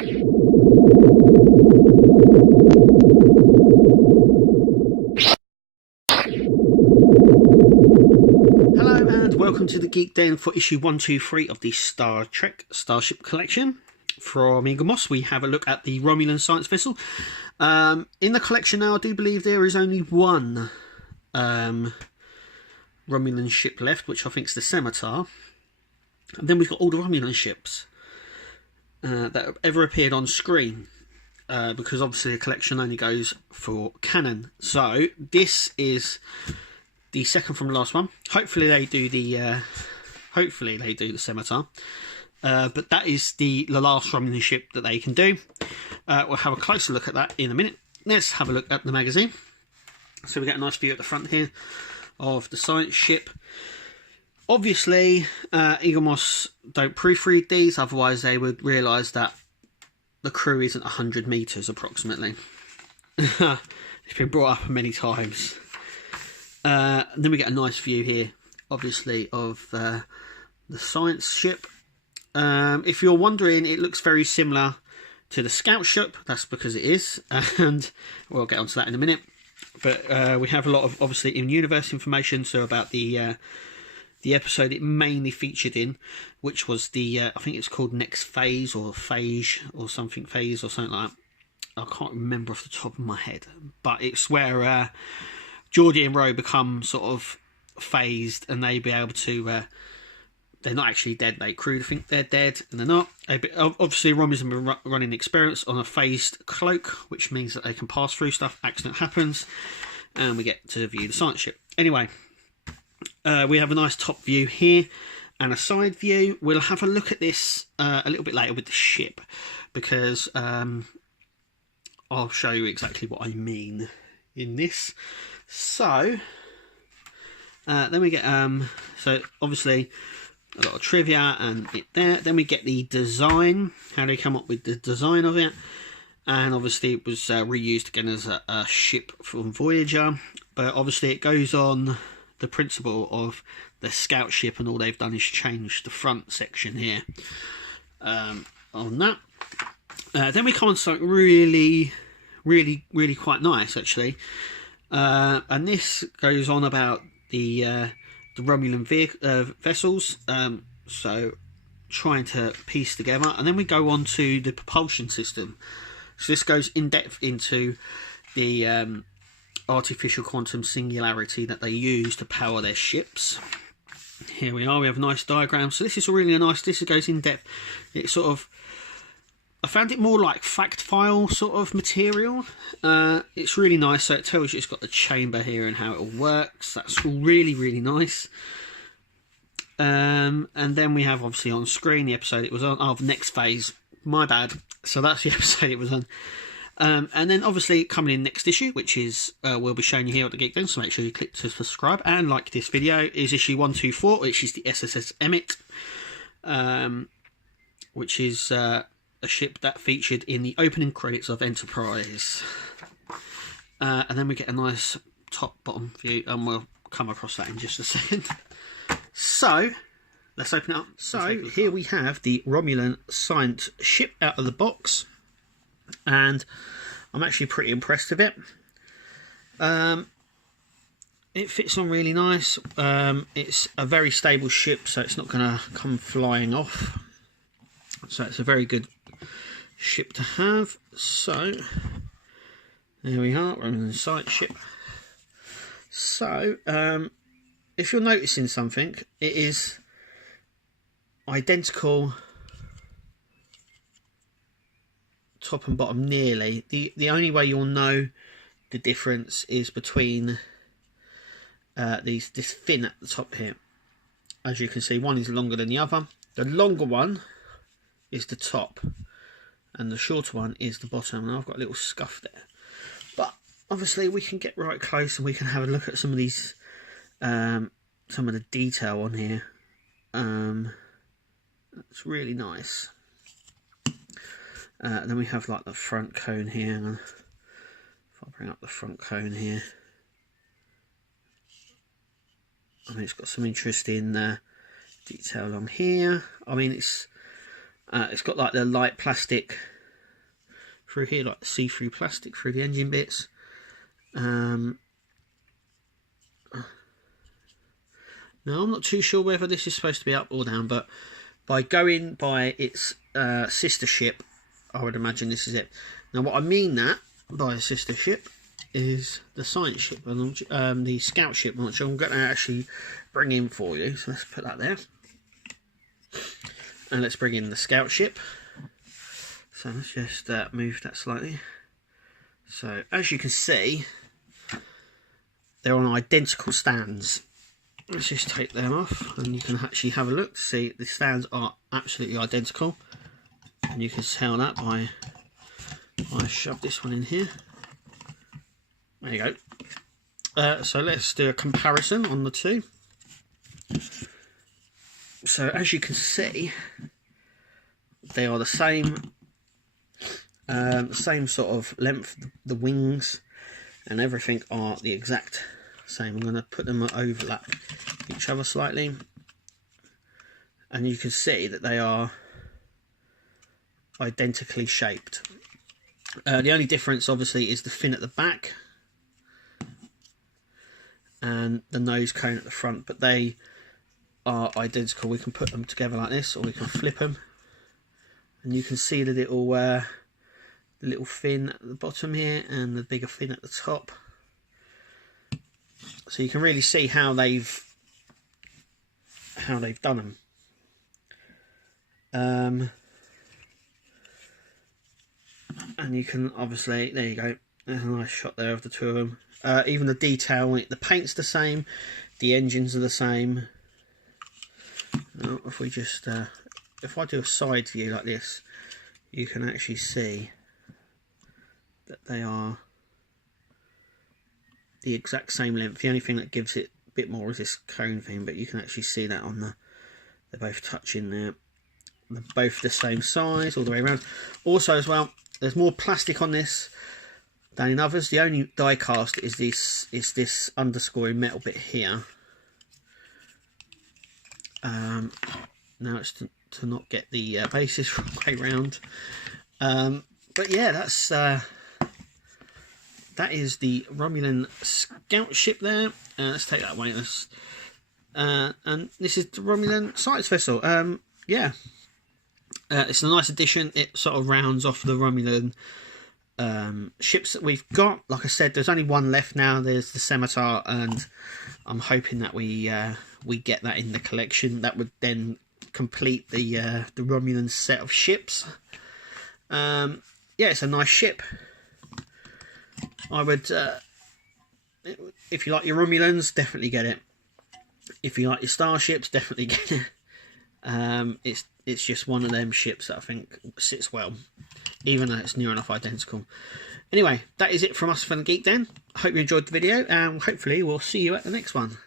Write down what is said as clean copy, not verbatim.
Welcome to the Geek Den for issue 123 of the Star Trek Starship collection. From Eagle Moss, we have a look at the Romulan science vessel. In the collection now, I do believe there is only one Romulan ship left, which I think is the Scimitar. And then we've got all the Romulan ships that have ever appeared on screen, because obviously the collection only goes for canon. So this is the second from the last one. Hopefully they do the Scimitar, but that is the last Romulan ship that they can do. We'll have a closer look at that in a minute. Let's have a look at the magazine. So we get a nice view at the front here of the science ship. Obviously, Eagle Moss don't proofread these, otherwise they would realise that the crew isn't 100 metres approximately. It's been brought up many times. Then we get a nice view here, obviously, of the science ship. If you're wondering, it looks very similar to the scout ship. That's because it is, and we'll get onto that in a minute. But we have a lot of, obviously, in-universe information, so about the episode it mainly featured in, which was the, I think it's called Next Phase, or Phage, or something Phase, or something like that. I can't remember off the top of my head, but it's where Geordi and Ro become sort of phased, and they be able to, they're not actually dead, they crew think they're dead, and they're not. Obviously Romulans have been running experiments on a phased cloak, which means that they can pass through stuff, accident happens, and we get to view the science ship. Anyway, we have a nice top view here, and a side view. We'll have a look at this a little bit later with the ship, because I'll show you exactly what I mean in this. So then we get so obviously a lot of trivia and it there. Then we get the design, how they come up with the design of it, and obviously it was reused again as a ship from Voyager, but obviously it goes on the principle of the scout ship, and all they've done is change the front section here on that. Then we come on something really quite nice actually. And this goes on about the Romulan vessels, so trying to piece together, and then we go on to the propulsion system. So this goes in depth into the artificial quantum singularity that they use to power their ships. Here we are, we have a nice diagram. So this is really a nice, this goes in depth. It sort of, I found it more like fact file sort of material. It's really nice, so it tells you it's got the chamber here and how it all works. That's really nice. And then we have obviously on screen the episode it was on. Oh, the Next Phase, my bad. So that's the episode it was on. And then obviously coming in next issue, which is we'll be showing you here at the Geek Den, so make sure you click to subscribe and like this video, is issue 124, which is the SSS Emmett, which is a ship that featured in the opening credits of Enterprise. And then we get a nice top bottom view, and we'll come across that in just a second. So let's open it up. So here we have the Romulan science ship out of the box, and I'm actually pretty impressed with it. It fits on really nice. It's a very stable ship, so it's not going to come flying off. So it's a very good ship to have. So there we are, Romulan science ship. So if you're noticing something, it is identical top and bottom nearly. The only way you'll know the difference is between this fin at the top here. As you can see, one is longer than the other. The longer one is the top, and the shorter one is the bottom, and I've got a little scuff there. But obviously we can get right close and we can have a look at some of these, some of the detail on here. It's really nice. Then we have like the front cone here, and if I bring up the front cone here, I mean, it's got some interesting detail on here. I mean, it's got like the light plastic through here, like see-through plastic through the engine bits. Now I'm not too sure whether this is supposed to be up or down, but by going by its sister ship, I would imagine this is it. Now what I mean that by a sister ship is the science ship, the scout ship, which I'm going to actually bring in for you. So let's put that there. And let's bring in the scout ship. So let's just move that slightly. So as you can see, they're on identical stands. Let's just take them off and you can actually have a look to see the stands are absolutely identical. And you can tell that by I shove this one in here. There you go. So let's do a comparison on the two. So as you can see, they are the same sort of length. The wings and everything are the exact same. I'm going to put them overlap each other slightly, and you can see that they are identically shaped. The only difference obviously is the fin at the back and the nose cone at the front, but they are identical. We can put them together like this, or we can flip them, and you can see the little fin at the bottom here and the bigger fin at the top. So you can really see how they've done them. And you can obviously, there you go, there's a nice shot there of the two of them. Even the detail, the paint's the same, the engines are the same. Now, if we just, if I do a side view like this, you can actually see that they are the exact same length. The only thing that gives it a bit more is this cone thing, but you can actually see that on the, they're both touching there. They're both the same size all the way around. Also as well, there's more plastic on this than in others. The only die cast is this underscoring metal bit here. Now it's to not get the bases wrong way round. But yeah, that is the Romulan scout ship there. Let's take that away. And this is the Romulan science vessel. Yeah, it's a nice addition. It sort of rounds off the Romulan ships that we've got. Like I said, there's only one left now. There's the Scimitar, and I'm hoping that we get that in the collection. That would then complete the Romulan set of ships. Yeah, it's a nice ship. I would, if you like your Romulans, definitely get it. If you like your Starships, definitely get it. It's just one of them ships that I think sits well, even though it's near enough identical. Anyway, that is it from us, Fun Geek Den. I hope you enjoyed the video, and hopefully we'll see you at the next one.